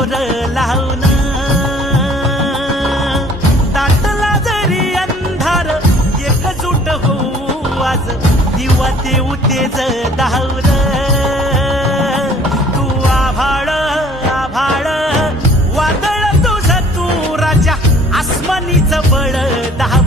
दोर लावून दाटला जरी अंधार एकजूट होऊ आज दिवा देऊ तेज दावर तू आभाळ आभाळ वादळ तुझ तू राजा आसमानीच बळ दाव